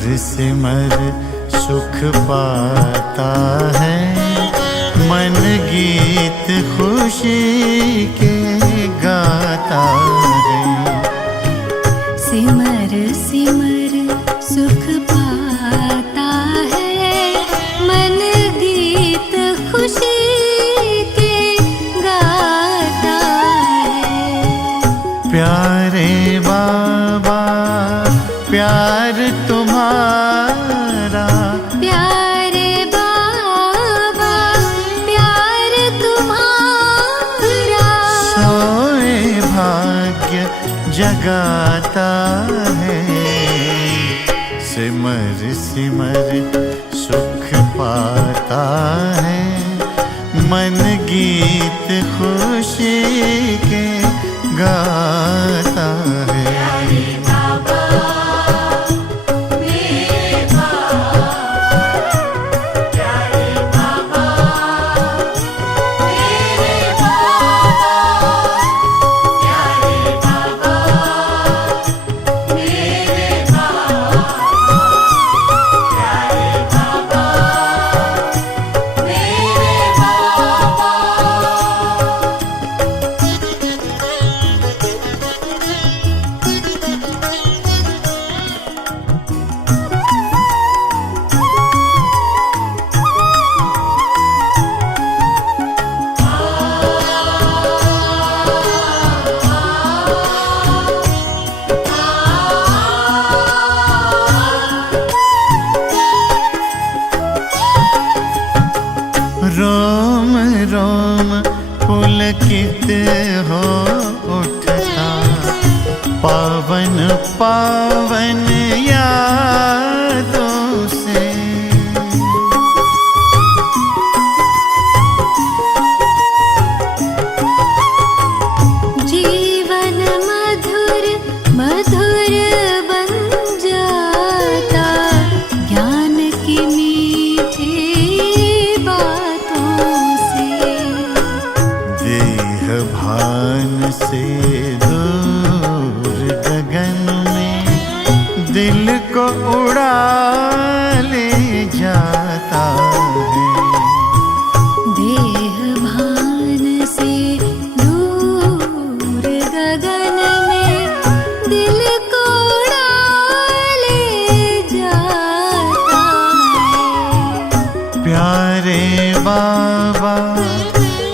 सिमर सुख पाता है, मन गीत खुशी के गाता है। सिमर सिमर सुख पाता है, मन गीत खुशी के गाता है। प्यारे बाबा प्यार तुम्हारा, प्यारे बाबा प्यार तुम्हारा, सोए भाग्य जगाता है। सिमर सिमर सुख पाता है, मन गीत खुशी के गाता है। रोम रोम पुलकित हो उठता, पावन पावन यादों से। जीवन मधुर मधुर बन जाता, ज्ञान की मीठी बातों से। देह भान से दूर गगन में दिल को उड़ा ले जाता है। देह भान से दूर गगन में दिल को उड़ा ले जाता है। प्यारे बाबा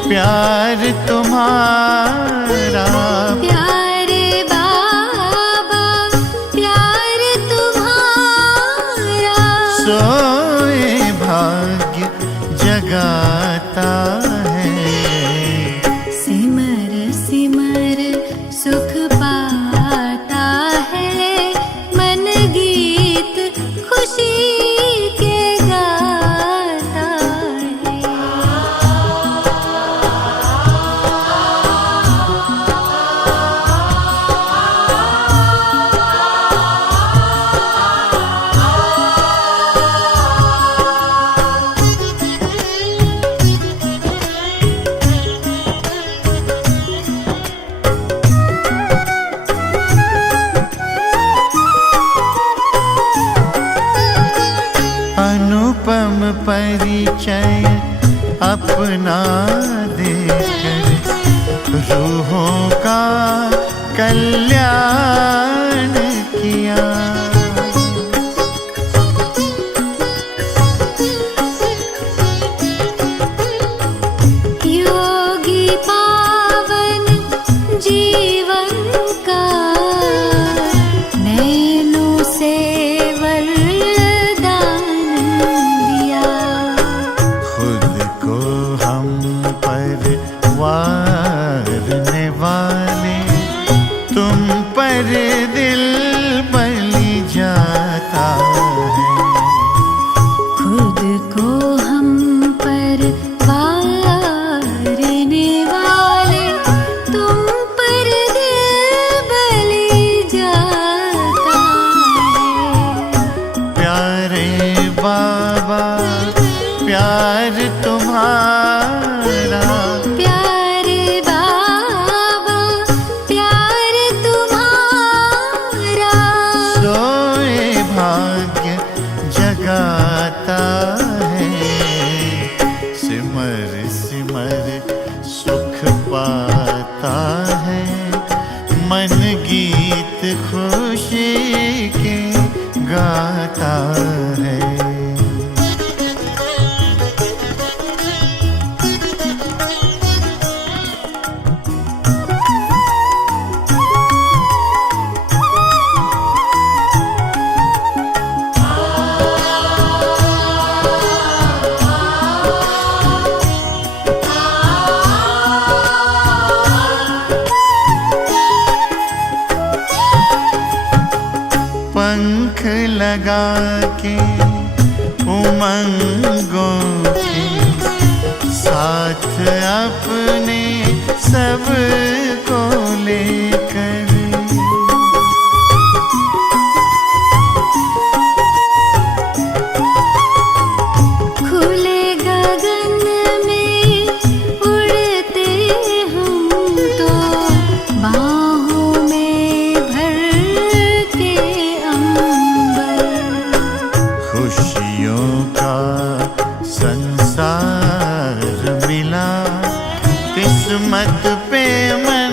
प्यार तुम्हारा, प्यारे बाबा प्यार तुम्हारा, सोए भाग्य जगाता है। सिमर सिमर सुख पाता है, मन गीत खुशी के गाता है। अनुपम परिचय अपना देकर, रूहों का कल्याण किया। योगी पावन जीवन का, नैनों से वरदान दिया। खुद को हम पर वारने वाले तुम पर है, मन गीत खुशी के गाता है। पंख लगा के उमंगों के साथ अपने सबको लेकर, खुले गगन में उड़ते हम तो, बाहों में भर के अंबर। खुशियों का संसार मिला, किस्मत पे मैं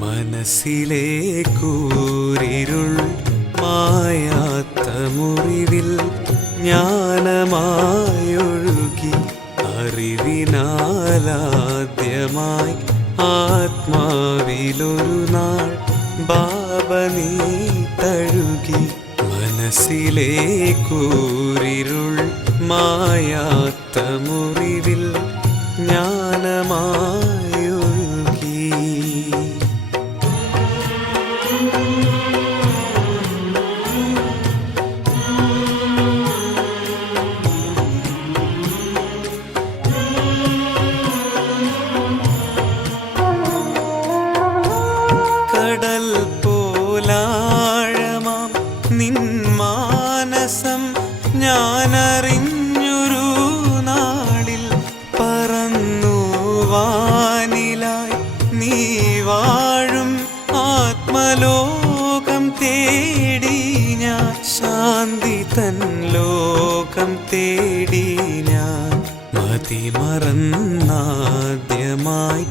മനസ്സിലെ കൂരിരുൾ മായാത്ത മുറിവിൽ ജ്ഞാനമായൊഴുകി അറിവിനാലാദ്യമായി ആത്മാവിലൊരു നാൾ ബാബ നീ തഴുകി. മനസ്സിലെ കൂരിരുൾ മായാത്ത മുറിവിൽ ജ്ഞാനമായൊഴുകി. കടൽ പോലാഴമാം നിൻ മാനസം ഞാനറിഞ്ഞൊരു നാളിൽ പറന്നു വാനിലായി നീ വാഴും ആത്മലോകം തേടി ഞാൻ. ശാന്തി തൻ ലോകം തേടി ഞാൻ. മതിമറന്നാദ്യമായി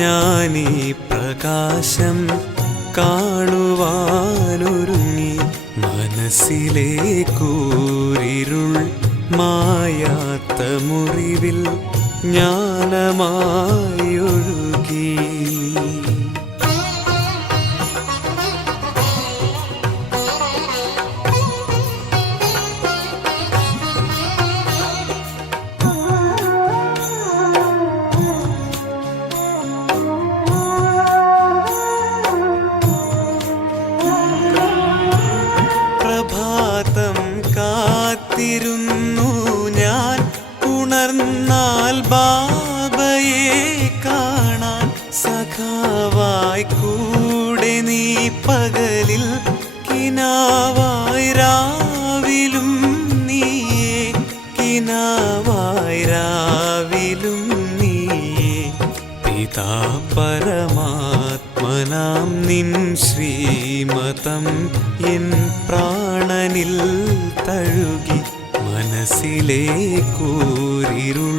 ഞാനീ പ്രകാശം കാണുവാനൊരുങ്ങി. മനസ്സിലെ കൂരിരുൾ മായാത്ത മുറിവിൽ ജ്ഞാനമായൊഴുകി. പ്രഭാതം കാത്തിരുന്നു ഞാൻ, ഉണർന്നാൽ ബാബയെ കാണാൻ. സഖാവായി കൂടെ നീ പകലിൽ, കിനാവായി രാവിലും നീയേ. കിനാവായി രാവിലും നീയേ. പിതാ പരമാത്മനാം നിൻ ശ്രീമതം എൻ പ്രാണനിൽ തഴുകി. മനസ്സിലെ കൂരിരുൾ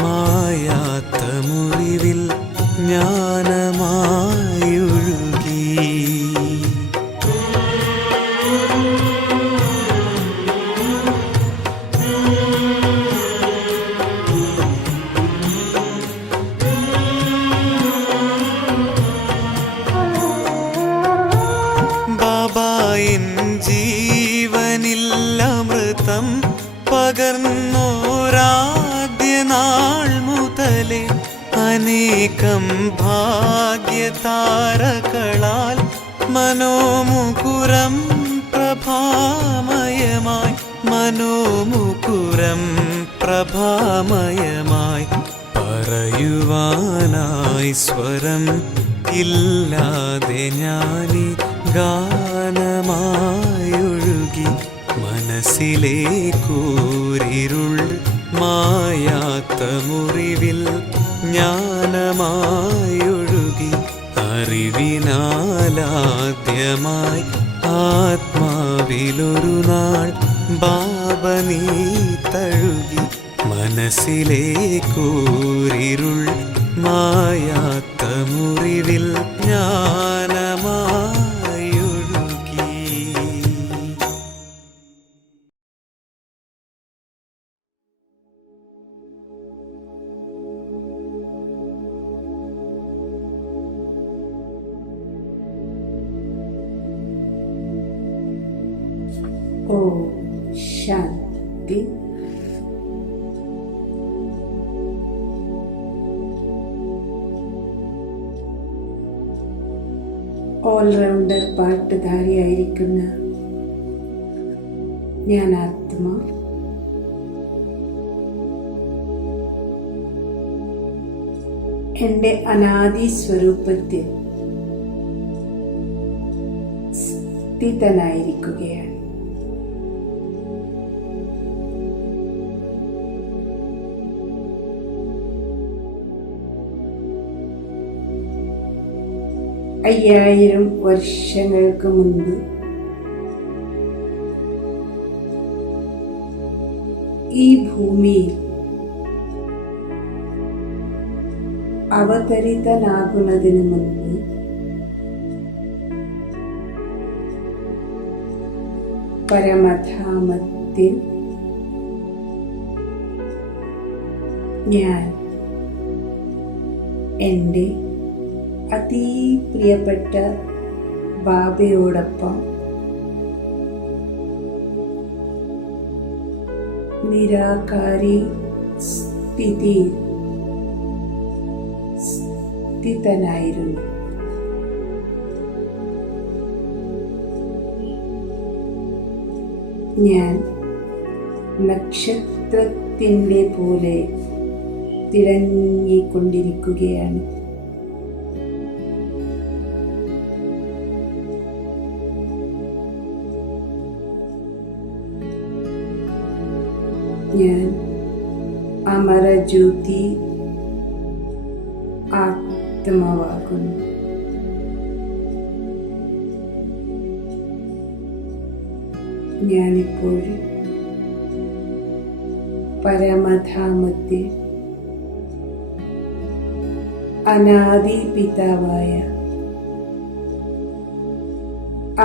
മായാത്ത മുറിവിൽ ജ്ഞാനമായൊഴുകി. ബാബായിൻ ജീവനിൽ അമൃതം പകർന്നോരാദ്യ നാൾ മുതലേ അനേകം ഭാഗ്യതാരകളാൽ മനോമുകുരം പ്രഭാമയമായി. മനോമുകുരം പ്രഭാമയമായി. പറയുവാനായി സ്വരം ഇല്ലാതെ ഞാനീ ഗാനമായൊഴുകി. മനസ്സിൽ മനസ്സിലെ കൂരിരുൾ മായാത്ത മുറിവിൽ ജ്ഞാനമായൊഴുകി അറിവിനാലാദ്യമായി ആത്മാവിലൊരു നാൾ ബാബ നീ തഴുകി മനസ്സിലെ കൂരിരുൾ മായാത്ത മുറിവിൽ ജ്ഞാനമായൊഴുകി. ഓം ശാന്തി. ഓൾറൗണ്ടർ പാട്ടുധാരിയായിരിക്കുന്ന ഞാൻ ആത്മാ എൻ്റെ അനാദി സ്വരൂപത്തിൽ സ്ഥിതനായിരിക്കുകയാണ്. അയ്യായിരം വർഷങ്ങൾക്ക് മുൻപ് ഈ ഭൂമിയിൽ അവതരിതനാകുന്നതിന് മുൻപ് പരമധാമത്തിൽ ഞാൻ എൻ്റെ അതിപ്രിയപ്പെട്ട ബാബയോടൊപ്പം നിരാകാരി സ്ഥിതിയിൽ സ്ഥിതനായിരുന്നു. ഞാൻ നക്ഷത്രത്തിൻ്റെ പോലെ തിളങ്ങിക്കൊണ്ടിരിക്കുകയാണ്. ഞാൻ അമരജ്യോതി ആത്മാവാകുന്നു. ഞാനിപ്പോൾ പരമധാമത്തിൽ അനാദി പിതാവായ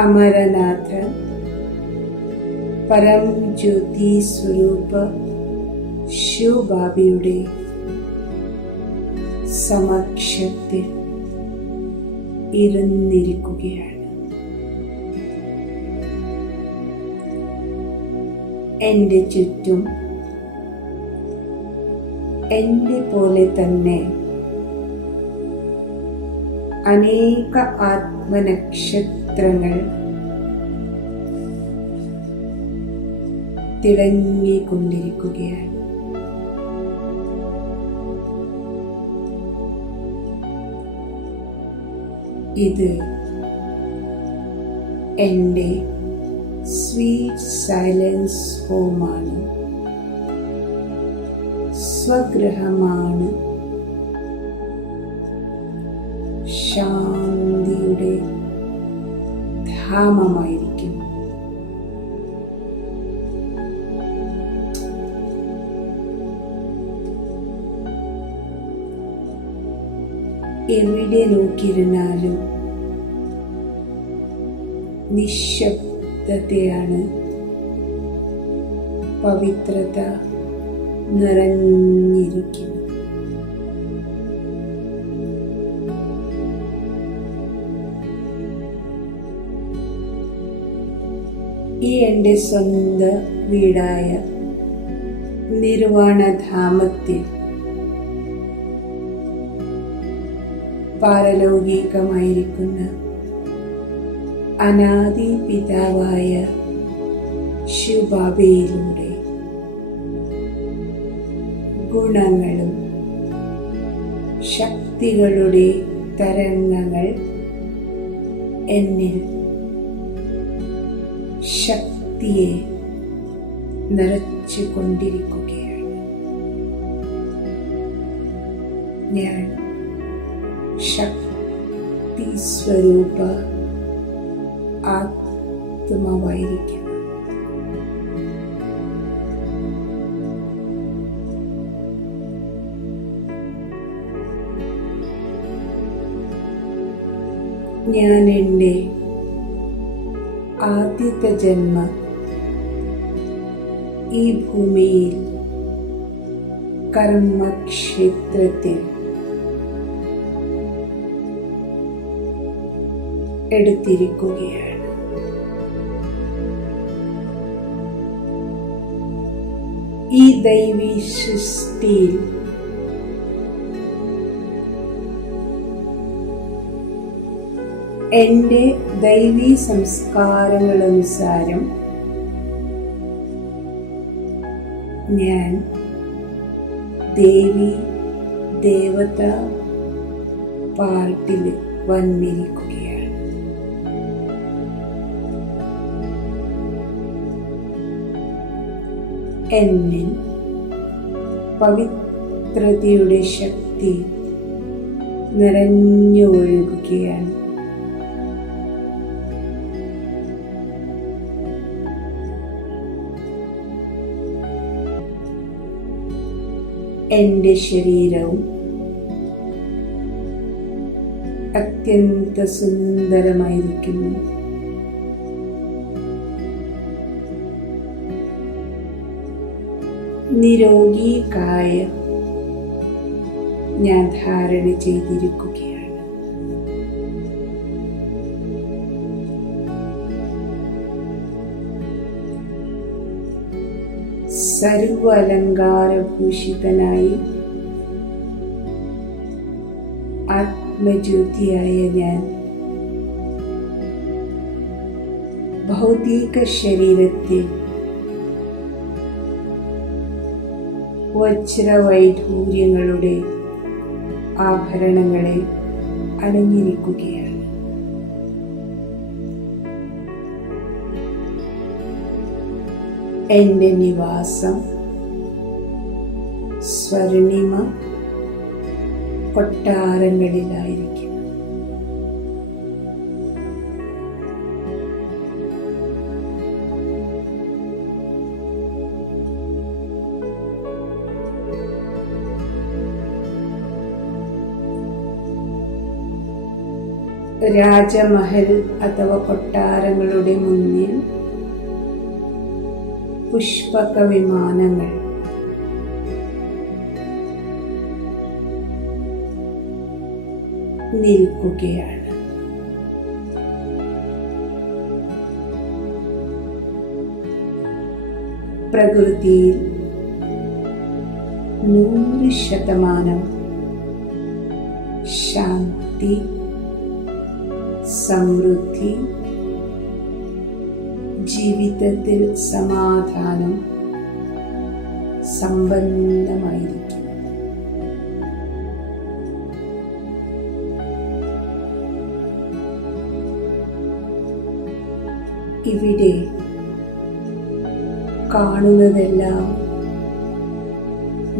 അമരനാഥ പരം ജ്യോതി സ്വരൂപ ശിവബാബയുടെ സമക്ഷത്തിൽ ഇരുന്നിരിക്കുകയാണ്. എൻ്റെ ചുറ്റും എൻ്റെ പോലെ തന്നെ അനേക ആത്മനക്ഷത്രങ്ങൾ തിളങ്ങിക്കൊണ്ടിരിക്കുകയാണ്. ഇത് എൻ്റെ സ്വീറ്റ് സൈലൻസ് ഹോമാണ്, സ്വഗ്രഹമാണ്, ശാന്തിയുടെ ധാമമായിരിക്കും. എവിടെ നോക്കിയിരുന്നാലും നിശബ്ദതയാണ്, പവിത്രത നിറഞ്ഞിരിക്കുന്നു. ഈ എൻ്റെ സ്വന്തം വീടായ നിർവാണധാമത്തിൽ പാരലൗകികമായിരിക്കുന്ന അനാദി പിതാവായ ശിവബാബയിലൂടെ ഗുണങ്ങളും ശക്തികളുടെ തരംഗങ്ങൾ എന്നിൽ ശക്തിയെ നിറച്ചുകൊണ്ടിരിക്കുകയാണ്. ഞാൻ ശക്തി സ്വരൂപ ആത്മാവായിരിക്കുന്നു. ഞാൻ എൻ്റെ ആദ്യത്തെ ജന്മം ഈ ഭൂമിയിൽ കർമ്മക്ഷേത്രത്തിൽ എടുത്തിരിക്കുകയാണ്. ഈ ദൈവീ സൃഷ്ടിയിൽ എൻ്റെ ദൈവീ സംസ്കാരങ്ങളനുസാരം ഞാൻ ദേവി ദേവത പാർട്ടിൽ വന്നിരിക്കുകയാണ്. എന്നിൽ പവിത്രതയുടെ ശക്തി നിറഞ്ഞു ഒഴുകുകയാണ്. എൻ്റെ ശരീരവും അത്യന്ത സുന്ദരമായിരിക്കുന്നു. നിരോഗി കായം ഞാൻ ധാരണ ചെയ്തിരിക്കുകയാണ്. സർവ അലങ്കാരഭൂഷിതനായി ആത്മജ്യോതിയായ ഞാൻ ഭൗതിക ശരീരത്തിൽ വജ്രവൈഢൂര്യങ്ങളുടെ ആഭരണങ്ങളെ അണിഞ്ഞിരിക്കുകയാണ്. എൻ്റെ നിവാസം സ്വർണിമ കൊട്ടാരങ്ങളിലായിരിക്കും. രാജമഹൽ അഥവാ കൊട്ടാരങ്ങളുടെ മുന്നിൽ പുഷ്പക വിമാനങ്ങൾ നിൽക്കുകയാണ്. പ്രകൃതിയിൽ 100% ശാന്തി, സമൃദ്ധി, ജീവിതത്തിൽ സമാധാനം സമ്പന്നമായിരിക്കും. ഇവിടെ കാണുന്നതെല്ലാം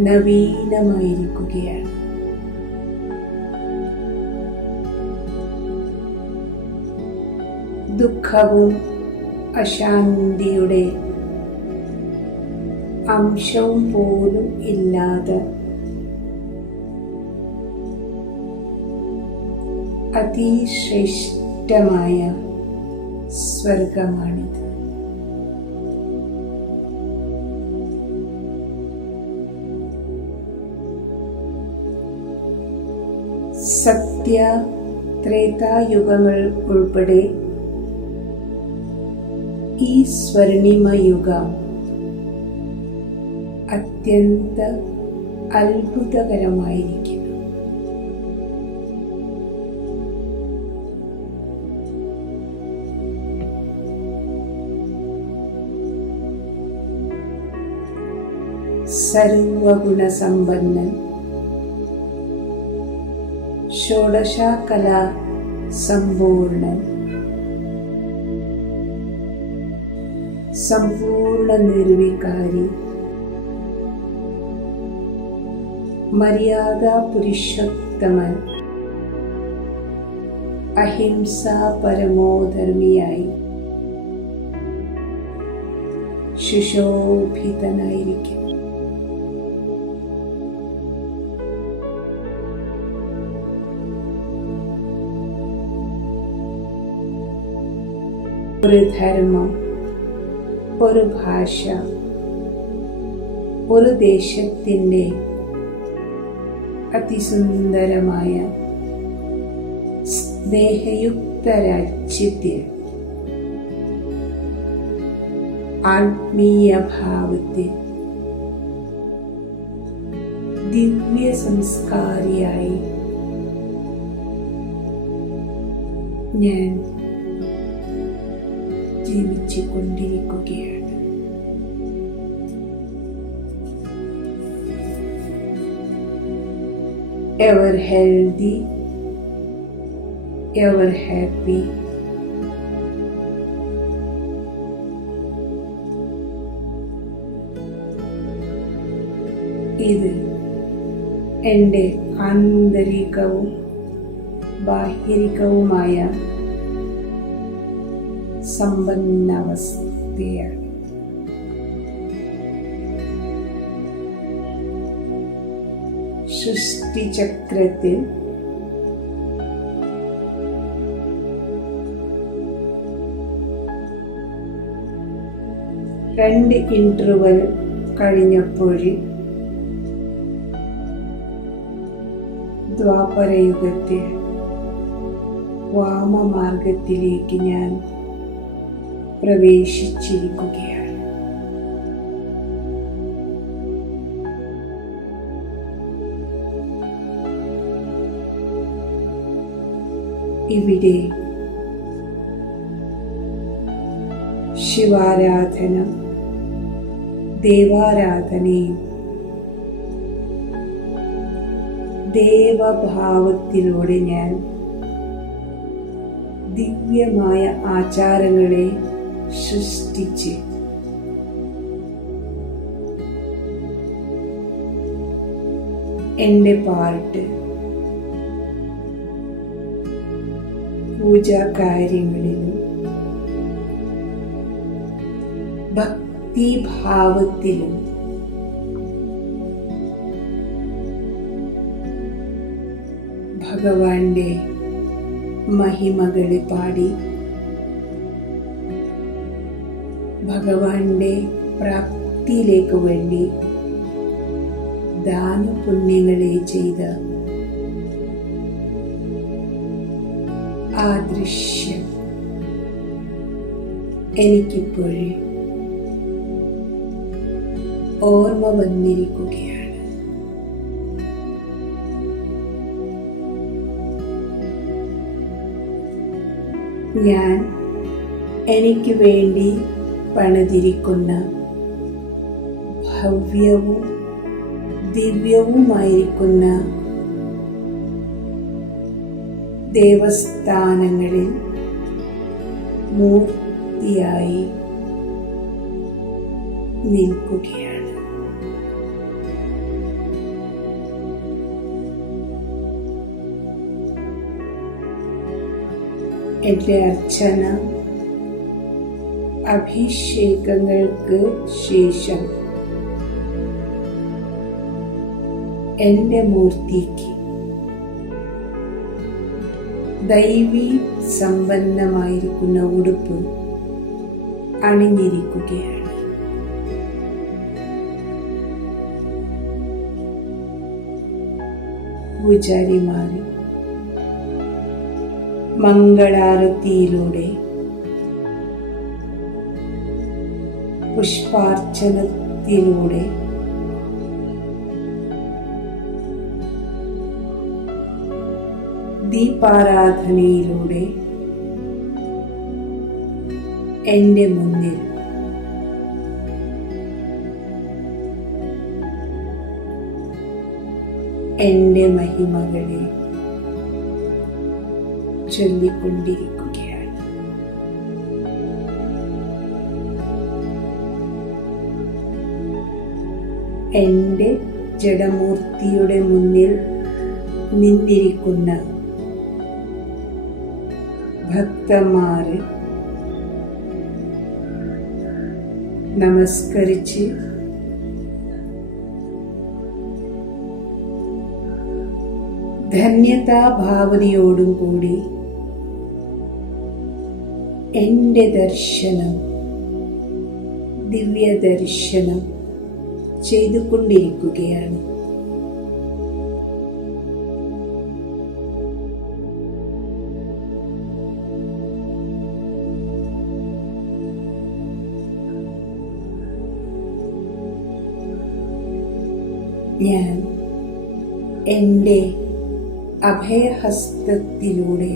നവീനമായിരിക്കുകയാണ്. ദുഃഖവും അശാന്തിയുടെ അംശവും പോലും ഇല്ലാതെ അതിശ്രേഷ്ഠമായ സ്വർഗമാണിത്. സത്യ ത്രേതായുഗങ്ങൾ ഉൾപ്പെടെ ഈ സ്വർണിമ യുഗം അത്യന്ത അത്ഭുതകരമായിരിക്കും. സർവഗുണസമ്പന്നൻ, ഷോഡശകലാ സമ്പൂർണൻ, ಸಂಪೂರ್ಣ ನಿರ್ವಿಕಾರಿ, മര്യാദ പുരുഷോത്തമൻ, അഹിംസ പരമോധർമ്മിയായി സുശോഭിതനായിരിക്കും. ഒരു ധർമ്മം, ഒരു ഭാഷ, ഒരു ദേശത്തിൻ്റെ അതിസുന്ദരമായ സ്നേഹയുക്ത രാജ്യത്തിൽ ആത്മീയ ഭാവത്തിൽ ദിവ്യ സംസ്കാരിയായി ഞാൻ ജീവിച്ചു കൊണ്ടിരിക്കുകയാണ്. ever healthy, ever happy, ഇത് എൻ്റെ ആന്തരികവും ബാഹ്യരികവുമായ സമ്പന്നാവസ്ഥയാണ്. സൃഷ്ടിചക്രത്തിൽ രണ്ട് ഇന്റർവൽ കഴിഞ്ഞപ്പോൾ ദ്വാപരയുഗത്തിൽ വാമമാർഗത്തിലേക്ക് ഞാൻ പ്രവേശിച്ചിരിക്കുകയാണ്. ഇവിടെ ശിവാരാധന, ദേവാരാധനയും ദേവഭാവത്തിലൂടെ ഞാൻ ദിവ്യമായ ആചാരങ്ങളെ സൃഷ്ടിച്ച് എൻ്റെ പാർട്ട് പൂജാകാര്യങ്ങളിലും ഭക്തിഭാവത്തിലും ഭഗവാന്റെ മഹിമകളെ പാടി ഭഗവാന്റെ പ്രാപ്തിയിലേക്ക് വേണ്ടി ദാനപുണ്യങ്ങളെ ചെയ്ത ആ ദൃശ്യം എനിക്കിപ്പോഴും ഓർമ്മ വന്നിരിക്കുകയാണ്. ഞാൻ എനിക്ക് വേണ്ടി പണിതിരിക്കുന്ന ഭവ്യവും ദിവ്യവുമായിരിക്കുന്ന ദേവസ്ഥാനങ്ങളിൽ മൂർത്തിയായി നിൽക്കുകയാണ്. എൻ്റെ അർച്ചന അഭിഷേകങ്ങൾക്ക് ശേഷം എൻ്റെ മൂർത്തിക്ക് ദൈവീ സമ്പന്നമായിരിക്കുന്ന ഉടുപ്പ് അണിഞ്ഞിരിക്കുകയാണ്. പൂജാരിമാർ മംഗളാരതിയിലൂടെ പുഷ്പാർച്ചനത്തിലൂടെ ദീപാരാധനയിലൂടെ എൻ്റെ മുന്നിൽ എൻ്റെ മഹിമകളെ ചൊല്ലിക്കൊണ്ടിരിക്കുകയാണ്. എൻ്റെ ജഡമൂർത്തിയുടെ മുന്നിൽ നിന്നിരിക്കുന്ന ഭക്തന്മാരെ നമസ്കരിച്ച് ധന്യതാഭാവനയോടും കൂടി എൻ്റെ ദർശനം, ദിവ്യദർശനം ചെയ്തുകൊണ്ടിരിക്കുകയാണ്. ഞാൻ എൻ്റെ അഭയഹസ്തത്തിലൂടെ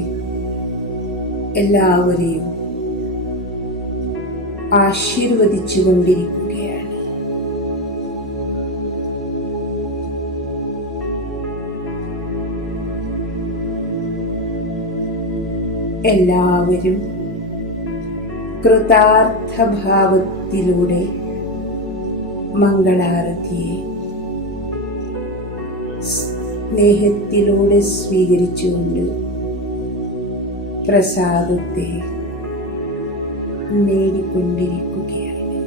എല്ലാവരെയും ആശീർവദിച്ചു കൊണ്ടിരിക്കുകയാണ്. എല്ലാവരും കൃതാർത്ഥഭാവത്തിലൂടെ മംഗളാരതിയെ സ്നേഹത്തിലൂടെ സ്വീകരിച്ചുകൊണ്ട് പ്രസാദത്തെ നേടിക്കൊണ്ടിരിക്കുകയാണ്.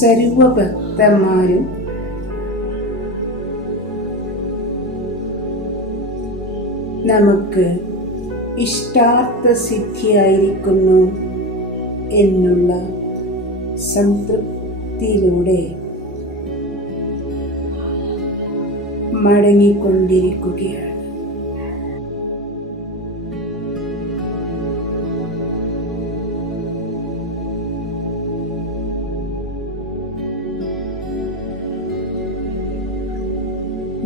സർവഭക്തന്മാരും നമുക്ക് ഇഷ്ടാർത്ഥ സിദ്ധിയായിരിക്കുന്നു എന്നുള്ള സംതൃപ്തിയിലൂടെ മടങ്ങിക്കൊണ്ടിരിക്കുകയാണ്.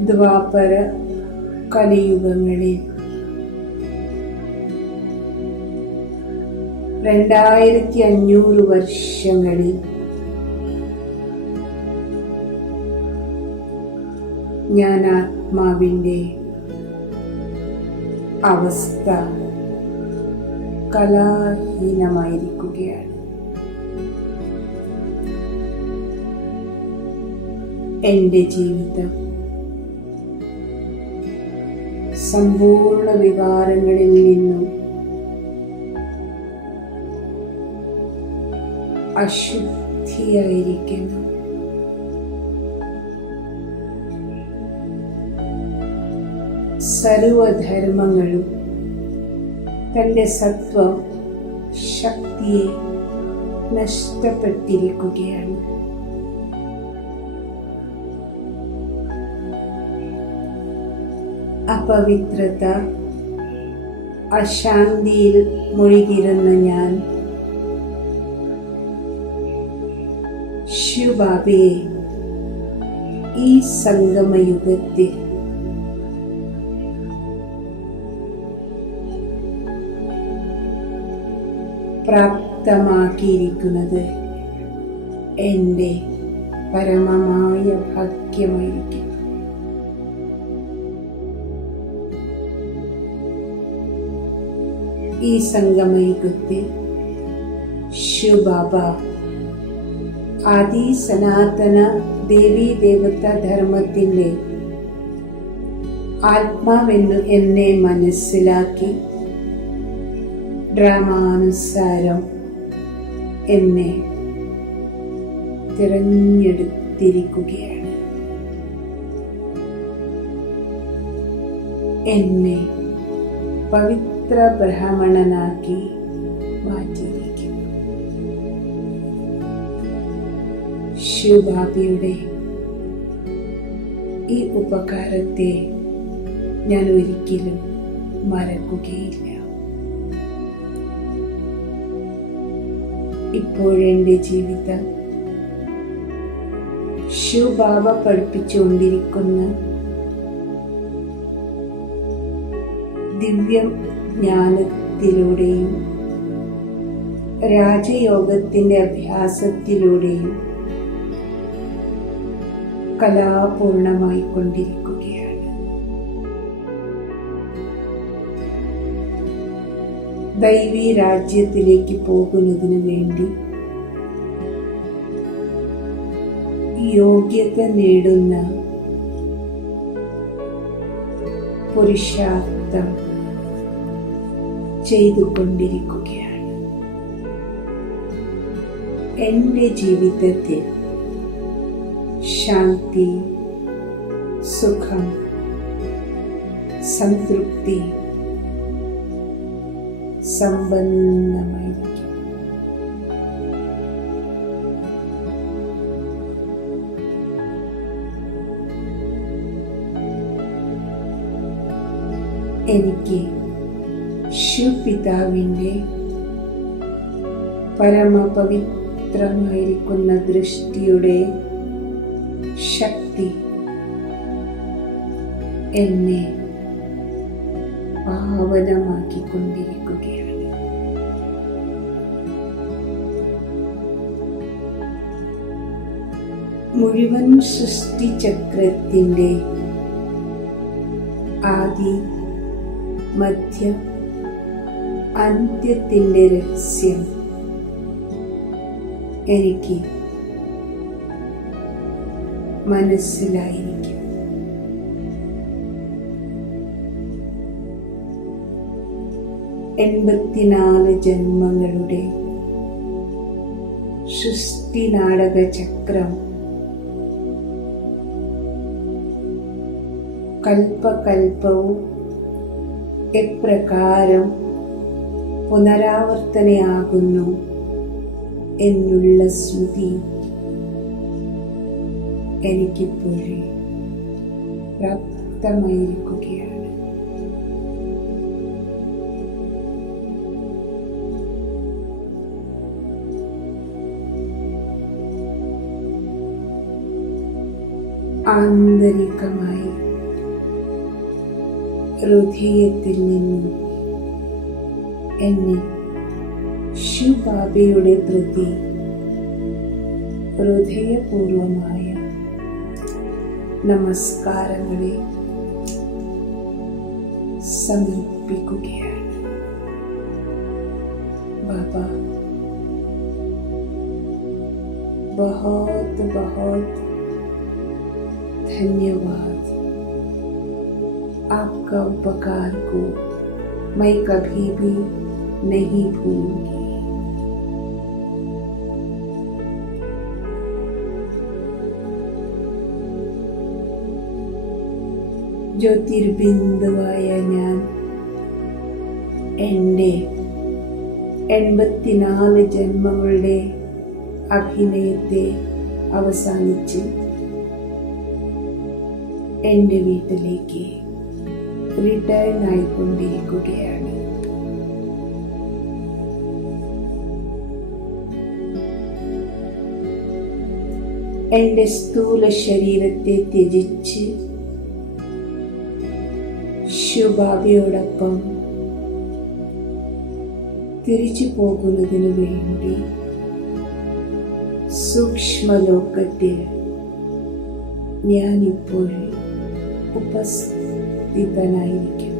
ദ്വാപര കലിയുഗങ്ങളിൽ 2500 വർഷങ്ങളിൽ ഞാൻ ആത്മാവിൻ്റെ അവസ്ഥ കലാഹീനമായിരിക്കുകയാണ്. എൻ്റെ ജീവിതം സമ്പൂർണ്ണ വികാരങ്ങളിൽ നിന്നും അശുദ്ധിയായിരിക്കുന്നു. സർവധർമ്മങ്ങളും തൻ്റെ സത്വം ശക്തിയെ നഷ്ടപ്പെട്ടിരിക്കുകയാണ്. അപവിത്രത, അശാന്തിയിൽ മുഴുകിയിരുന്ന ഞാൻ ശിവബാബയെ ഈ സംഗമയുഗത്തിൽ പ്രാപ്തമാക്കിയിരിക്കുന്നത് എൻ്റെ പരമമായ ഭാഗ്യമായിരിക്കും. ഈ സംഗമയുഗത്തിൽ ശിവബാബ ആദി സനാതന ദേവീ ദേവതാ ധർമ്മത്തിൻ്റെ ആത്മാവെന്ന് എന്നെ മനസ്സിലാക്കി ഡ്രാമാനുസാരം എന്നെ തിരഞ്ഞെടുത്തിരിക്കുകയാണ്. എന്നെ പവിത്ര ബ്രാഹ്മണനാക്കി മാറ്റിയിരിക്കുന്നു. ശിവബാബയുടെ ഈ ഉപകാരത്തെ ഞാൻ ഒരിക്കലും മറക്കുകയില്ല. ഇപ്പോഴെൻ്റെ ജീവിതം ശിവബാബ പഠിപ്പിച്ചുകൊണ്ടിരിക്കുന്ന ദിവ്യ ജ്ഞാനത്തിലൂടെയും രാജയോഗത്തിൻ്റെ അഭ്യാസത്തിലൂടെയും കലാപൂർണമായി കൊണ്ടിരിക്കുകയാണ്. ദൈവീ രാജ്യത്തിലേക്ക് പോകുന്നതിന് വേണ്ടി യോഗ്യത നേടുന്ന പുരുഷാർത്ഥം ചെയ്തുകൊണ്ടിരിക്കുകയാണ്. എൻ്റെ ജീവിതത്തിൽ ശാന്തി, സുഖം, സംതൃപ്തി സമ്പന്നമായിരിക്കും. എനിക്ക് ശിവപിതാവിൻ്റെ പരമപവിത്രമായിരിക്കുന്ന ദൃഷ്ടിയുടെ ശക്തി എന്നെ പാവനമാക്കിക്കൊണ്ടിരിക്കുകയാണ്. മുഴുവൻ സൃഷ്ടിചക്രത്തിൻ്റെ ആദി, മധ്യ, അന്ത്യത്തിൻ്റെ രഹസ്യം എനിക്ക് മനസ്സിലായിരിക്കും. എൺപത്തിനാല് ജന്മങ്ങളുടെ സൃഷ്ടി നാടക ചക്രം കൽപ്പകൽപ്പവും എപ്രകാരം പുനരാവർത്തനയാകുന്നു എന്നുള്ള സ്മൃതി എനിക്കിപ്പോഴേ പ്രാപ്തമായിരിക്കുകയാണ്. ആന്തരികമായി ഹൃദയത്തിൽ നിന്നും എന്നെ ശിവബാബയുടെ പ്രതി ഹൃദയപൂർവമായ നമസ്കാരങ്ങളെ സമർപ്പിക്കുകയാണ്. ബാബ, बहुत बहुत धन्यवाद. आपका उपकार को मैं कभी भी नहीं भूलूंगी. ജ്യോതിർബിന്ദുവായ ഞാൻ എൻ്റെ 84 ജന്മങ്ങളുടെ അഭിനയത്തെ അവസാനിച്ച് എൻ്റെ വീട്ടിലേക്ക് റിട്ടേൺ ആയിക്കൊണ്ടിരിക്കുകയാണ്. എൻ്റെ സ്ഥൂല ശരീരത്തെ ത്യജിച്ച് ശിവബാബയോടൊപ്പം തിരിച്ചു പോകുന്നതിനു വേണ്ടി സൂക്ഷ്മലോകത്തിൽ ഞാനിപ്പോൾ ഉപസ്ഥിതനായിരിക്കും.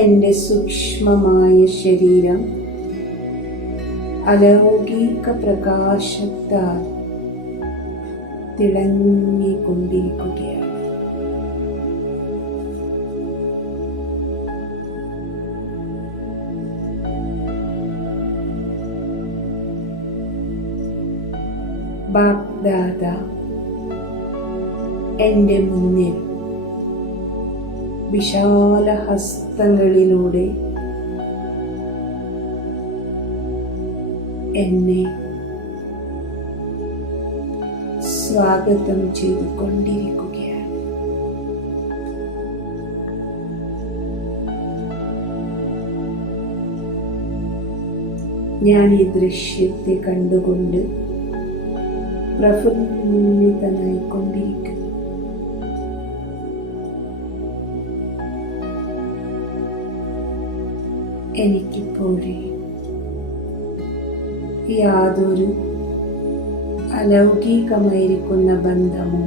എൻ്റെ സൂക്ഷ്മമായ ശരീരം അലൗകിക പ്രകാശത്താൽ തിളങ്ങിക്കൊണ്ടിരിക്കുകയാണ്. ബാപ്ദാദ എൻ്റെ മുന്നിൽ വിശാല ഹസ്തങ്ങളിലൂടെ എന്നെ സ്വാഗതം ചെയ്തുകൊണ്ടിരിക്കുകയാണ്. ഞാൻ ഈ ദൃശ്യത്തെ കണ്ടുകൊണ്ട് പ്രഫുല്ലിതനായിക്കൊണ്ടിരിക്കുന്നു. എനിക്കിപ്പോഴേ യാതൊരു അലൗകികമായിരിക്കുന്ന ബന്ധമോ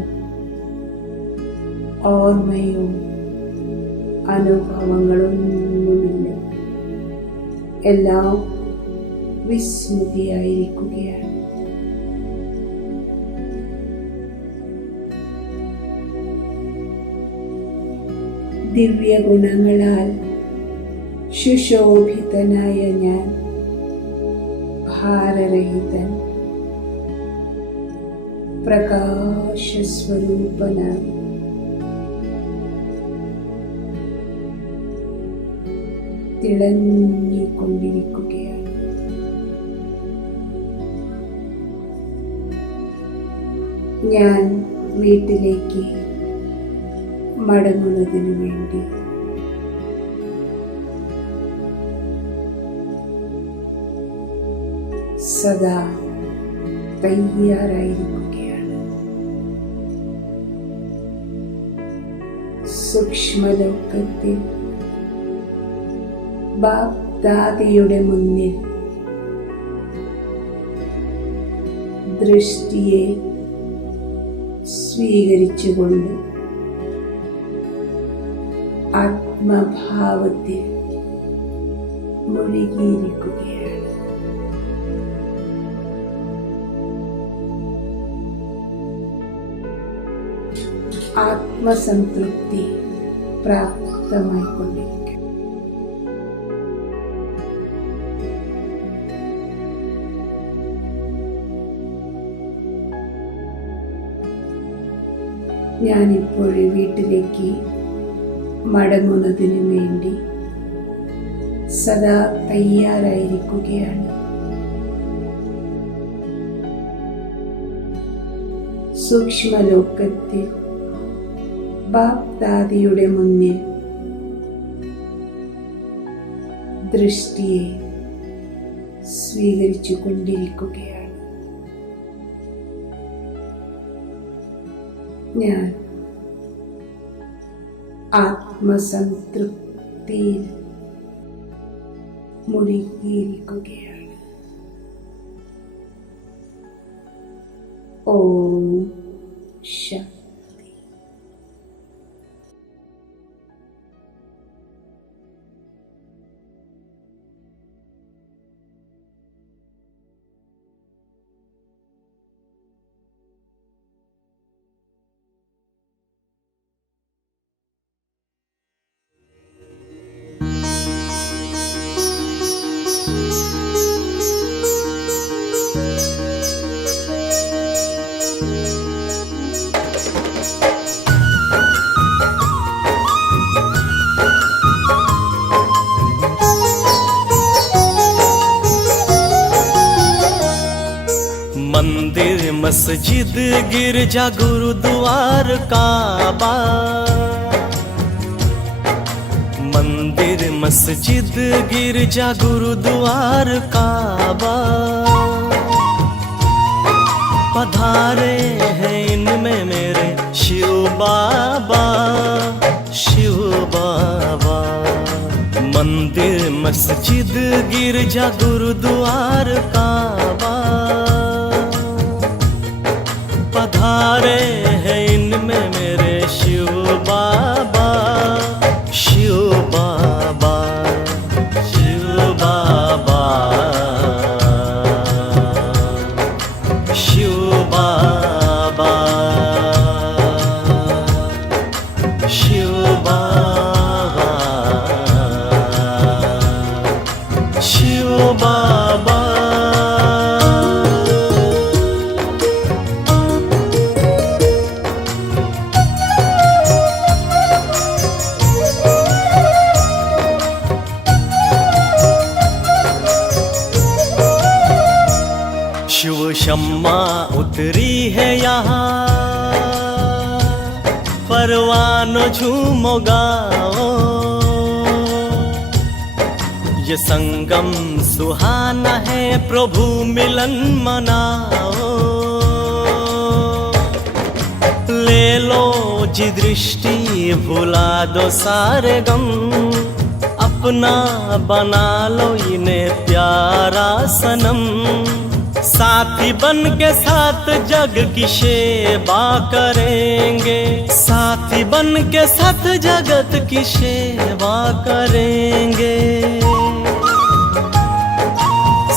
ഓർമ്മയും അനുഭവങ്ങളൊന്നുമില്ല. എല്ലാം വിസ്മൃതിയായിരിക്കുകയാണ്. ദിവ്യ ഗുണങ്ങളാൽ സുശോഭിതനായ ഞാൻ ഭാരരഹിതൻ, പ്രകാശസ്വരൂപനായി തിളങ്ങിക്കൊണ്ടിരിക്കുകയാണ്. ഞാൻ വീട്ടിലേക്ക് മടങ്ങുന്നതിനു വേണ്ടി സദാ തയ്യാറായിരിക്കുകയാണ്. സൂക്ഷ്മലോകത്തിൽ ബാപ്ദാദിയുടെ മുന്നിൽ ദൃഷ്ടിയെ സ്വീകരിച്ചുകൊണ്ട് ആത്മഭാവത്തിൽ മുഴുകിയിരിക്കുകയാണ്. ആത്മസംതൃപ്തി പ്രാപ്തമായിക്കൊണ്ടിരിക്കും. ഞാനിപ്പോഴേ വീട്ടിലേക്ക് മടങ്ങുന്നതിനു വേണ്ടി സദാ തയ്യാറായിരിക്കുകയാണ്. സൂക്ഷ്മലോകത്തിൽ ബാപ്ദാദിയുടെ മുന്നിൽ ദൃഷ്ടിയെ സ്വീകരിച്ചു കൊണ്ടിരിക്കുകയാണ്. ഞാൻ ആത്മസംതൃപ്തിയിൽ മുഴുകിയിരിക്കുകയാണ്. ഓം ശാന്തി. मंदिर मस्जिद गिरजा गुरुद्वार काबा, मंदिर मस्जिद गिरजा गुरुद्वार काबा, पधारे हैं इनमें मेरे शिव बाबा, शिव बाबा। मंदिर मस्जिद गिरजा गुरुद्वार काबा, पधारे हैं इनमें मेरे शिव बाबा, शिव बाबा, शिव बाबा, शिव बाबा, शिव बाबा, शिव बाबा। शिव शम्मा उतरी है यहाँ, परवानो झूमो गाओ, ये संगम सुहाना है प्रभु मिलन मनाओ। ले लो जी दृष्टि भुला दो सारे गम, अपना बना लो इन्हें प्यारा सनम। साथी बन के साथ जग की सेवा करेंगे, साथी साथी बन के साथ जगत की सेवा करेंगे,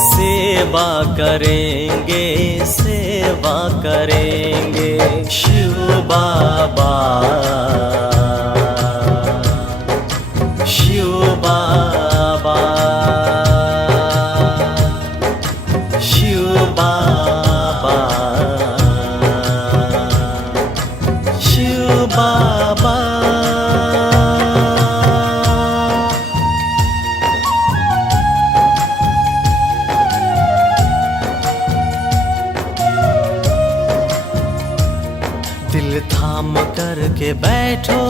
सेवा करेंगे, सेवा करेंगे। शिव बाबा, शिव बाबा, शिव बाबा, शिव बाबा। दिल थाम कर के बैठो,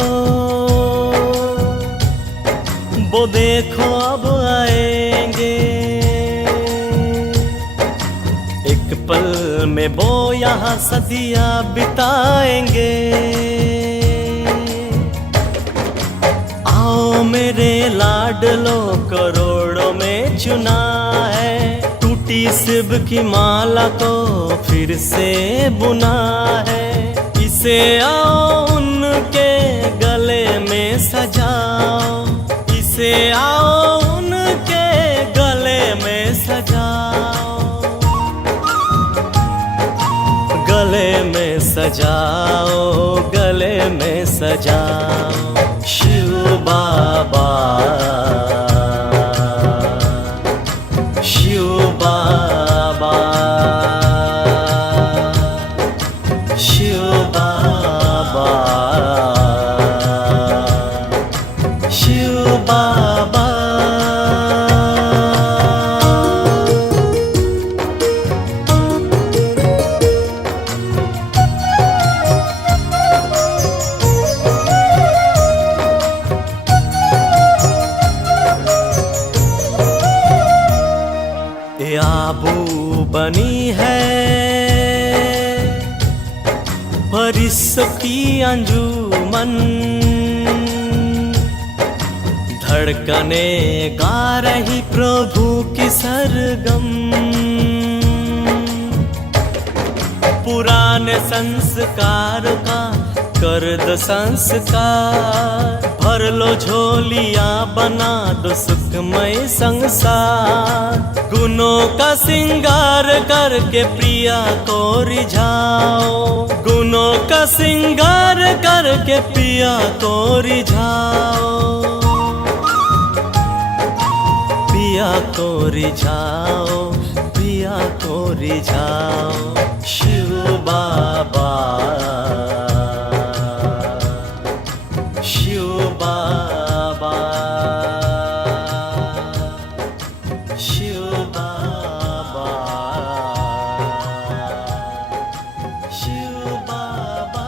वो देखो अब आएंगे। एक पल में वो यहाँ सदियाँ बिताएंगे। आओ मेरे लाडलो, करोड़ों में चुना है, टूटी शिव की माला को फिर से बुना है। इसे आओ उनके गले में सजाओ, इसे आओ उनके गले में सजाओ, गले में सजाओ, गले में सजाओ। शिव बाबा, शिव बाबा, शिव बाबा, शिव बाबा। ये आबू बनी है फरिश्तों की अंजुमन, धड़कने गा रही प्रभु की सरगम। पुराने संस्कार का कर दो संस्कार, भर लो झोलियां, बना दो सुखमय संसार। गुनों का सिंगार करके प्रिया को रिझाओ, गुनों का सिंगार करके प्रिया को रिझाओ, प्रिया को रिझाओ, प्रिया को रिझाओ। शिव बाबा, शिव बाबा, शिव बाबा, शिव बाबा।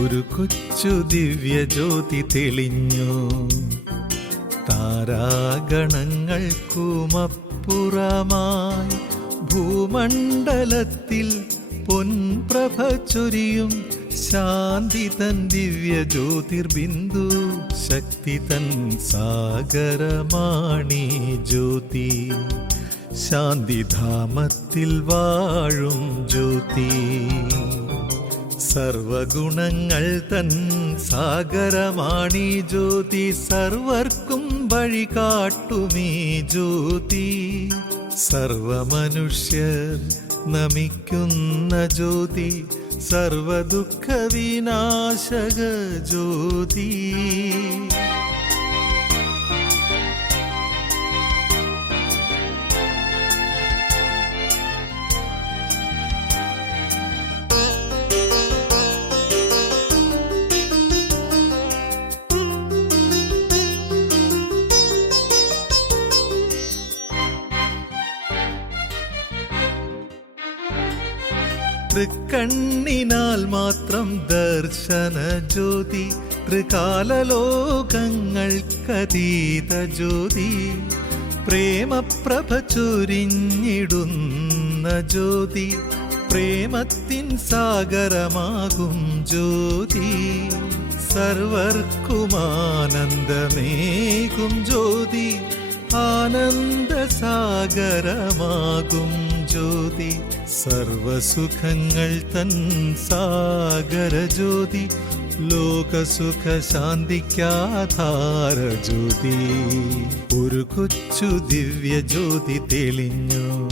ഒരു കൊച്ചു ദിവ്യജ്യോതി തെളിഞ്ഞു. താരാഗണങ്ങൾക്കുമപ്പുറമായി ഭൂമണ്ഡലത്തിൽ പൊൻപ്രഭ ചൊരിയും ശാന്തി തൻ ദിവ്യ ജ്യോതിർബിന്ദു. ശക്തി തൻ സാഗരമാണീ ജ്യോതി. ശാന്തിധാമത്തിൽ വാഴും ജ്യോതി. സർവഗുണങ്ങൾ തൻ സാഗരമാണീ ജ്യോതി. സർവർക്കും വഴി കാട്ടുമീ ജ്യോതി. സർവമനുഷ്യർ നമിക്കുന്ന ജ്യോതി. സർവദുഃഖ വിനാശക ജ്യോതി. തൃക്കണ്ണിനാൽ മാത്രം ദർശന ജ്യോതി. ത്രികാലലോകങ്ങൾക്കതീത ജ്യോതി. പ്രേമപ്രഭ ചൊരിഞ്ഞിടുന്ന ജ്യോതി. പ്രേമത്തിൻ സാഗരമാകും ജ്യോതി. സർവർക്കുമാനന്ദമേകും ജ്യോതി. ആനന്ദസാഗരമാകും ജ്യോതി. സർവസുഖങ്ങൾ തൻ സാഗര ജ്യോതി. ലോകസുഖ ശാന്തിക്കാധാര ജ്യോതി. ഒരു കൊച്ചു ദിവ്യ ജ്യോതി തെളിഞ്ഞു.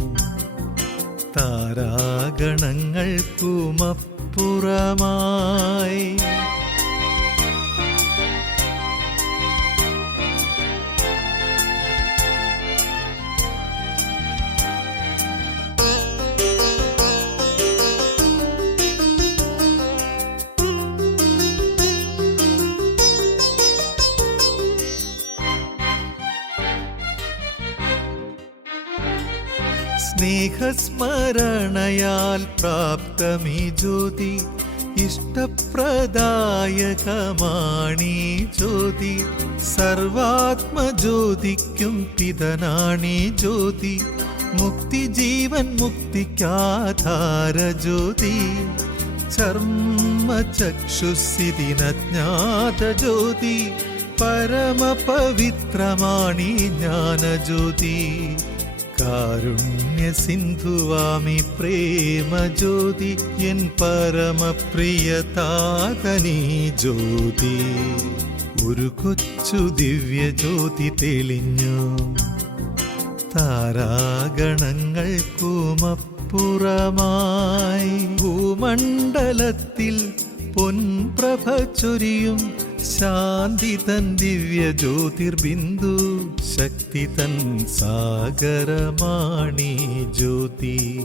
താരാഗണങ്ങൾക്കുമപ്പുറമായി സ്നേഹസ്മരണയാൽ പ്രാപ്തമീ ജ്യോതി. ഇഷ്ടപ്രദായകമാണീ ജ്യോതി. സർവാത്മജ്യോതിക്കും പിതനാണീ ജ്യോതി. മുക്തി ജീവൻ മുക്തിക്കാധാര ജ്യോതി. ചർമ്മചക്ഷുസിദിനജ്ഞാത ജ്യോതി. പരമപവിത്രമാണീ ജ്ഞാനജ്യോതി. കാരുണ്യ സിന്ധുവാമി പ്രേമ ജ്യോതി. എൻ പരമപ്രിയതാതനീ ജ്യോതി. ഒരു കൊച്ചു ദിവ്യ ജ്യോതി തെളിഞ്ഞു. താരാഗണങ്ങൾക്കുമപ്പുറമായി ഭൂമണ്ഡലത്തിൽ പൊൻപ്രഭ ചൊരിയും ശാന്തി തൻ ദിവ്യ ജ്യോതിർബിന്ദു. ശക്തി തൻ സാഗരമാണീ ജ്യോതി.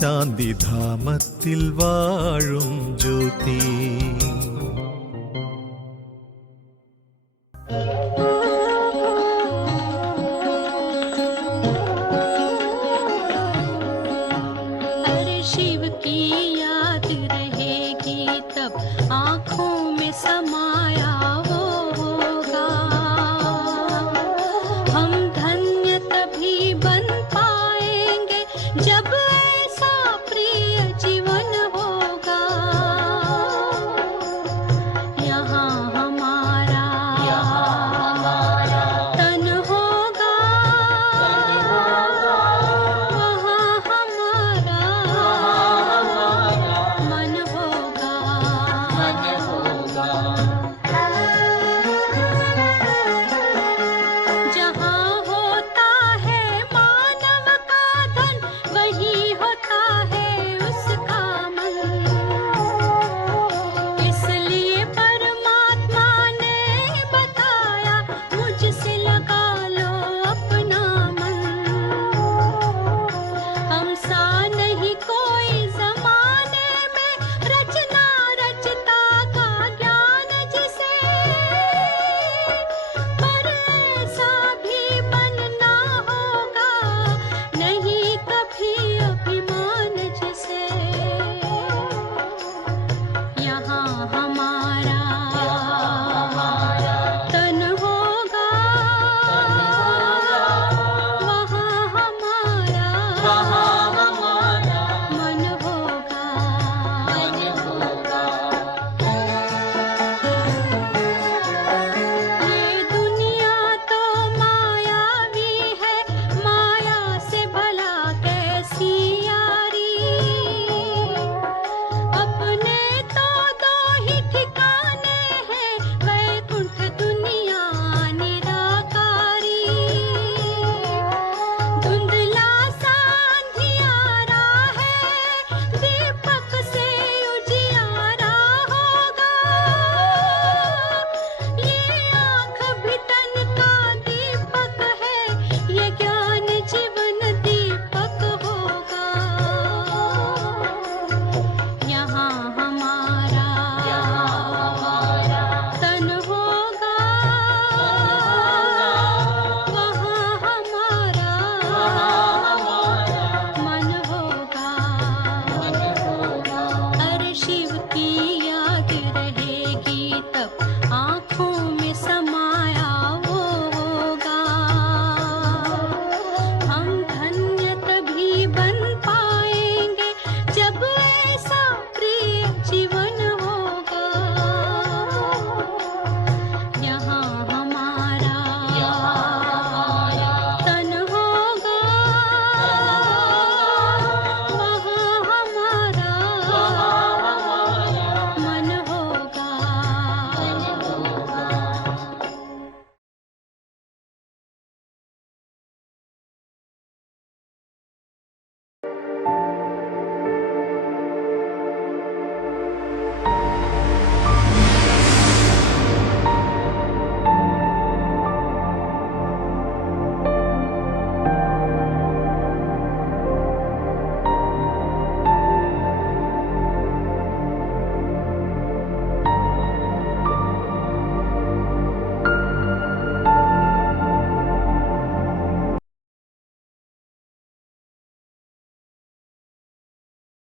ശാന്തിധാമത്തിൽ വാഴും ജ്യോതി.